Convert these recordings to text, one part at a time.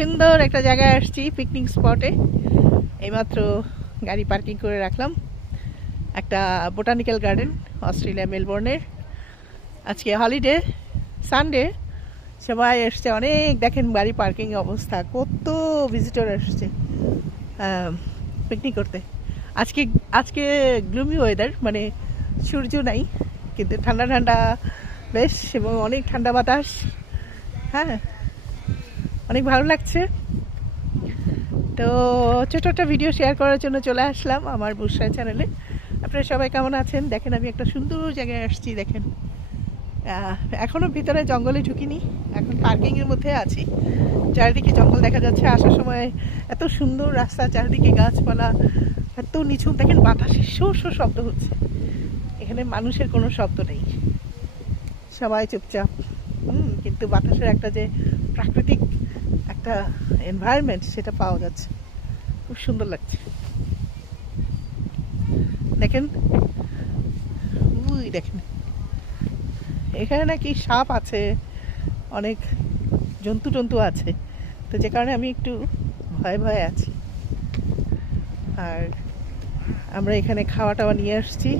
সুন্দর একটা জায়গায় আসছি পিকনিক স্পটে। এইমাত্র গাড়ি পার্কিং করে রাখলাম। একটা বোটানিক্যাল গার্ডেন, অস্ট্রেলিয়া মেলবোর্নের। আজকে হলিডে, সানডে, সবাই এসছে অনেক। দেখেন গাড়ি পার্কিং অবস্থা, কত ভিজিটর আসছে পিকনিক করতে। আজকে আজকে গ্লুমি ওয়েদার, মানে সূর্য নাই, কিন্তু ঠান্ডা ঠান্ডা বেশ, এবং অনেক ঠান্ডা বাতাস। হ্যাঁ, অনেক ভালো লাগছে। তো ছোটো একটা ভিডিও শেয়ার করার জন্য চলে আসলাম আমার বুশরা চ্যানেলে। আপনারা সবাই কেমন আছেন? দেখেন আমি একটা সুন্দর জায়গায় আসছি। দেখেন এখনও ভিতরে জঙ্গলে ঢুকিনি, এখন পার্কিংয়ের মধ্যে আছি। চারিদিকে জঙ্গল দেখা যাচ্ছে। আসার সময় এত সুন্দর রাস্তা, চারিদিকে গাছপালা, এত নিছুম। দেখেন বাতাসে শো শো শব্দ হচ্ছে। এখানে মানুষের কোনো শব্দ নেই, সবাই চুপচাপ। কিন্তু বাতাসের একটা যে প্রাকৃতিক একটা এনভায়রনমেন্ট, সেটা পাওয়া যাচ্ছে। খুব সুন্দর লাগছে। দেখেন, দেখেন এখানে নাকি সাপ আছে, অনেক জন্তু টন্তু আছে। তো যে কারণে আমি একটু ভয়ে ভয়ে আছি। আর আমরা এখানে খাওয়া টাওয়া নিয়ে আসছি,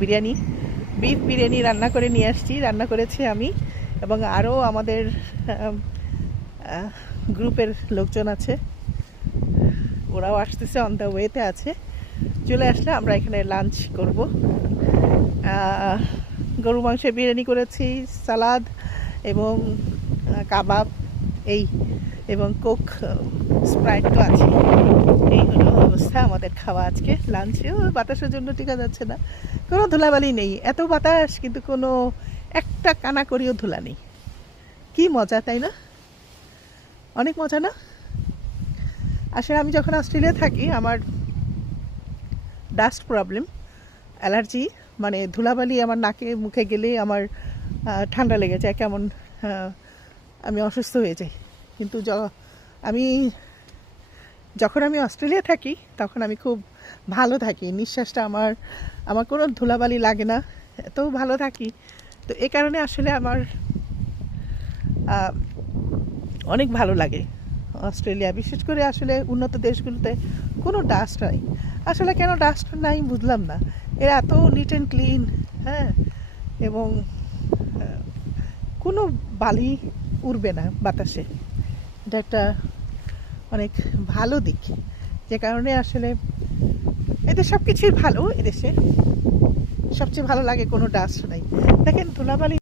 বিরিয়ানি, বিফ বিরিয়ানি রান্না করে নিয়ে আসছি। রান্না করেছি আমি, এবং আরও আমাদের গ্রুপের লোকজন আছে, ওরাও আসতেছে, অন দ্য ওয়েতে আছে। চলে আসলে আমরা এখানে লাঞ্চ করব। গরু মাংসের বিরিয়ানি করেছি, সালাদ এবং কাবাব, এই, এবং কোক, স্প্রাইট তো আছে। এই হলো অবস্থা আমাদের খাওয়া আজকে লাঞ্চেও। বাতাসের জন্য টিকা যাচ্ছে না, কোনো ধুলাবালি নেই। এত বাতাস, কিন্তু কোনো একটা কানা করিও ধুলা নেই। কি মজা, তাই না? অনেক মজা না? আসলে আমি যখন অস্ট্রেলিয়া থাকি, আমার ডাস্ট প্রবলেম, অ্যালার্জি, মানে ধুলাবালি আমার নাকে মুখে গেলে আমার ঠান্ডা লেগে যায়, কেমন আমি অসুস্থ হয়ে যাই। কিন্তু যখন আমি অস্ট্রেলিয়া থাকি, তখন আমি খুব ভালো থাকি। নিঃশ্বাসটা আমার কোনো ধুলাবালি লাগে না, এত ভালো থাকি। তো এ কারণে আসলে আমার অনেক ভালো লাগে অস্ট্রেলিয়া। বিশেষ করে আসলে উন্নত দেশগুলোতে কোনো ডাস্ট নাই। আসলে কেন ডাস্ট নাই বুঝলাম না। এরা এত নিট অ্যান্ড ক্লিন, হ্যাঁ, এবং কোনো বালি উড়বে না বাতাসে। এটা একটা অনেক ভালো দিক, যে কারণে আসলে এদের সব কিছুই ভালো। এদেশে সবচেয়ে ভালো লাগে কোনো ডাস্ট নাই। দেখেন ধুলাবালি